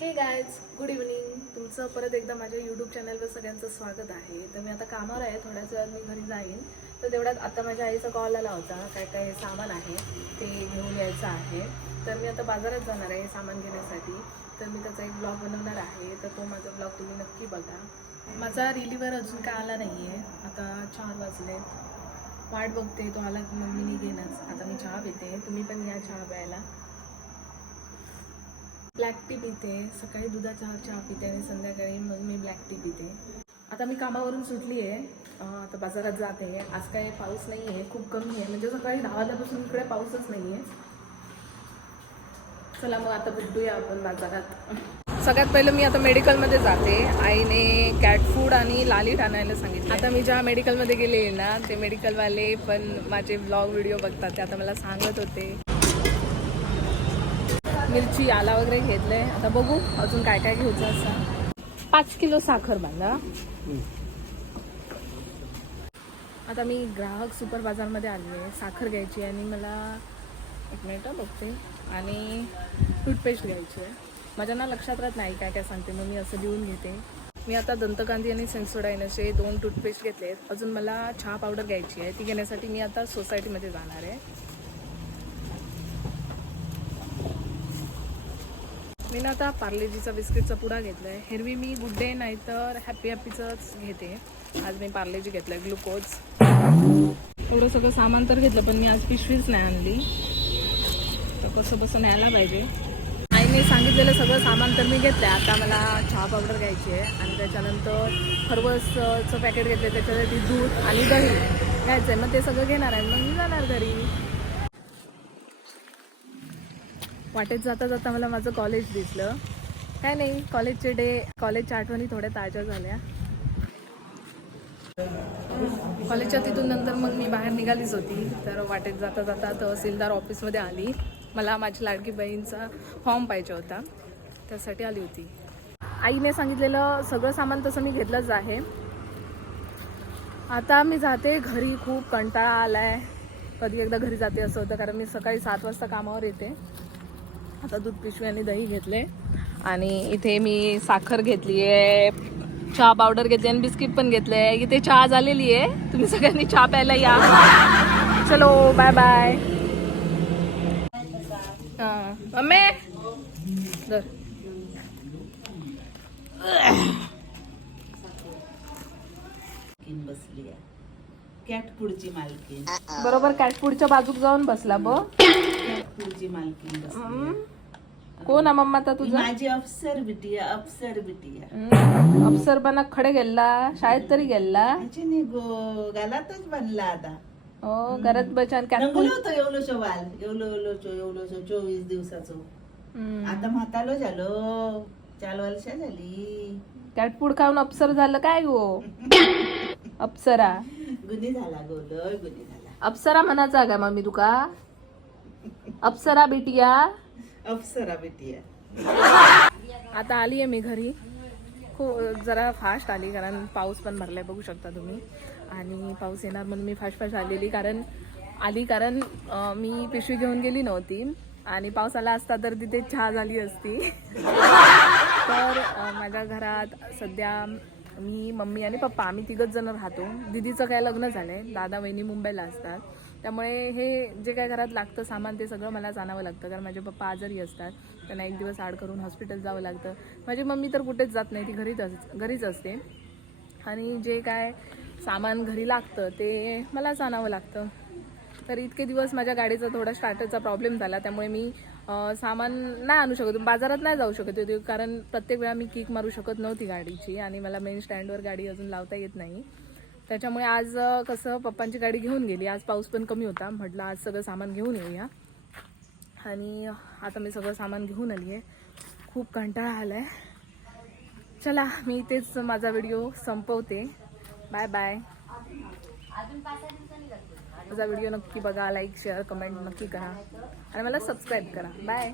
हे guys good evening तुमचं परत एकदा माझ्या यूट्यूब चॅनलवर सगळ्यांचं स्वागत आहे. तर मी आता कामावर आहे थोड्याच वेळात मी घरी जाईन. तर तेवढ्यात आता माझ्या आईचा कॉल आला होता काय काय सामान आहे ते घेऊन यायचं आहे. तर मी आता बाजारात जाणार आहे सामान घेण्यासाठी. तर मी त्याचा एक ब्लॉग बनवणार आहे. तर तो माझा ब्लॉग तुम्ही नक्की बघा. माझा रिलीवर अजून काय आला नाही आहे आता चार वाजले. वाट बघते तो आला की मग मी आता मी चहा पिते. तुम्ही पण या चहा प्यायला. ब्लॅक टी पिते सकाळी दुधाचा चहा पिते आणि संध्याकाळी मग मी ब्लॅक टी पिते. आता मी कामावरून सुटली आहे आता बाजारात जाते. आज काय पाऊस नाही आहे खूप कमी आहे. म्हणजे सकाळी दहा वाजल्यापासून इकडे पाऊसच नाही आहे चला मग आता भेटूया आपण बाजारात. सगळ्यात पहिलं मी आता मेडिकलमध्ये जाते. आईने कॅट फूड आणि लालीट आणायला सांगितलं आता मी ज्या मेडिकलमध्ये गेले ना ते मेडिकलवाले पण माझे ब्लॉग व्हिडिओ बघतात. ते आता मला सांगत होते. मिरची आला वगैरे घेतलंय. आता बघू अजून काय काय घ्यायचं असं पाच किलो साखर बांधा. आता मी ग्राहक सुपर बाजारमध्ये आली आहे. साखर घ्यायची आहे आणि मला एक मिनिट बघते. आणि टूथपेस्ट घ्यायची आहे. माझ्या ना लक्षात राहत नाही काय काय सांगते मग मी असं लिहून घेते. मी आता दंतकांती आणि सेन्सोडाईन असे दोन टूथपेस्ट घेतले आहेत अजून मला चहा पावडर घ्यायची आहे. ती घेण्यासाठी मी आता सोसायटीमध्ये जाणार आहे. मी ना आता पार्लेजीचा बिस्किटचा पुडा घेतला आहे हिरवी मी गुड डे नाही तर हॅपी हॅपीचंच घेते. आज मी पार्लेजी घेतलं आहे ग्लुकोज थोडं सगळं सामान तर घेतलं पण मी आज पिशवीच नाही आणली. तर कसं बसं न्यायला पाहिजे. आईने सांगितलेलं सगळं सामान तर मी घेतलं आहे आता मला चहा पावडर घ्यायची आहे आणि त्याच्यानंतर हरवसचं पॅकेट घेतलं त्याच्यासाठी दूध आणि दही घ्यायचं आहे मग ते सगळं घेणार आहे. मग मी जाणार घरी. वाटेत जाता जाता मला माझं कॉलेज दिसलं. काय नाही कॉलेजचे डे कॉलेजच्या आठवणी थोड्या ताज्या झाल्या. कॉलेजच्या तिथून नंतर मग मी बाहेर निघालीच होती. तर वाटेत जाता जाता तहसीलदार ऑफिसमध्ये आली. मला माझी लाडकी बहीणचा फॉर्म पाहिजे होता. त्यासाठी आली होती. आईने सांगितलेलं सगळं सामान तसं मी घेतलंच आहे. आता मी जाते घरी खूप कंटाळा आलाय. कधी एकदा घरी जाते असं होतं कारण मी सकाळी सात वाजता कामावर येते. आता दूध पिशवी आणि दही घेतले. आणि इथे मी साखर घेतली आहे चहा पावडर घेतली आणि बिस्किट पण घेतले. इथे चहा झालेली आहे तुम्ही सगळ्यांनी चहा प्यायला या. चलो बाय बाय मम्मी. बसली मालकीन. बरोबर कॅटफूडच्या बाजूक जाऊन बसला ब बसली आहे. कोण आहे मम्मा आता ही तुझा माझी अफसर बिटी अफसर बिटी हम्म, अफसरपणा खडे गेला शाळेत तरी गेला? माझी नी गो गालातच बनला आता. हो घरात बचान रंगलो होतो एवढोशो वाल एवढोशो एवढोशो चोवीस दिवसाचो. आता म्हातालो झालो चार वर्ष झाली. कॅटफूड खाऊन अप्सर झालं काय गो? अप्सरा गुन्हे झाला गो लय गुन्हे झाला. अप्सरा म्हणाचा का मम्मी तुका? अप्सरा बेटिया. अफसरा बिटी आहे आता आली आहे मी घरी. खूप जरा फास्ट आली कारण पाऊस पण भरलाय बघू शकता तुम्ही. आणि पाऊस येणार म्हणून मी फास्ट फास्ट आलेली कारण आली कारण मी पिशवी घेऊन गेली नव्हती. आणि पाऊस आला असता तर तिथे चहा झाली असती. तर माझ्या घरात सध्या मी मम्मी आणि पप्पा आम्ही तिघच जण राहतो. दिदीचं काय लग्न झालंय. दादा वहिनी मुंबईला असतात. त्यामुळे हे जे काय घरात लागतं सामान ते सगळं मला जाणावं लागतं. कारण माझे पप्पा आजारी असतात. त्यांना एक दिवस आड करून हॉस्पिटल जावं लागतं. माझी मम्मी तर कुठेच जात नाही. ती घरीच अस घरीच असते. आणि जे काय सामान घरी लागतं ते मला जाणावं लागतं. तर इतके दिवस माझ्या गाडीचा थोडा स्टार्टरचा प्रॉब्लेम झाला. त्यामुळे मी सामान नाही आणू शकत. बाजारात नाही जाऊ शकत होते. कारण प्रत्येक वेळा मी किक मारू शकत नव्हती गाडीची. आणि मला मेन स्टँडवर गाडी अजून लावता येत नाही. त्याच्यामुळे आज कसं पप्पांची गाडी घेऊन गेली. आज पाऊस पण कमी होता. म्हटलं आज सगळं सामान घेऊन येऊया. आणि आता मी सगळं सामान घेऊन आली आहे. खूप कंटाळा आला आहे चला मी इथेच माझा व्हिडिओ संपवते. Bye bye. माझा व्हिडिओ नक्की बघा लाईक शेअर कमेंट नक्की करा. आणि मला सबस्क्राईब करा. बाय.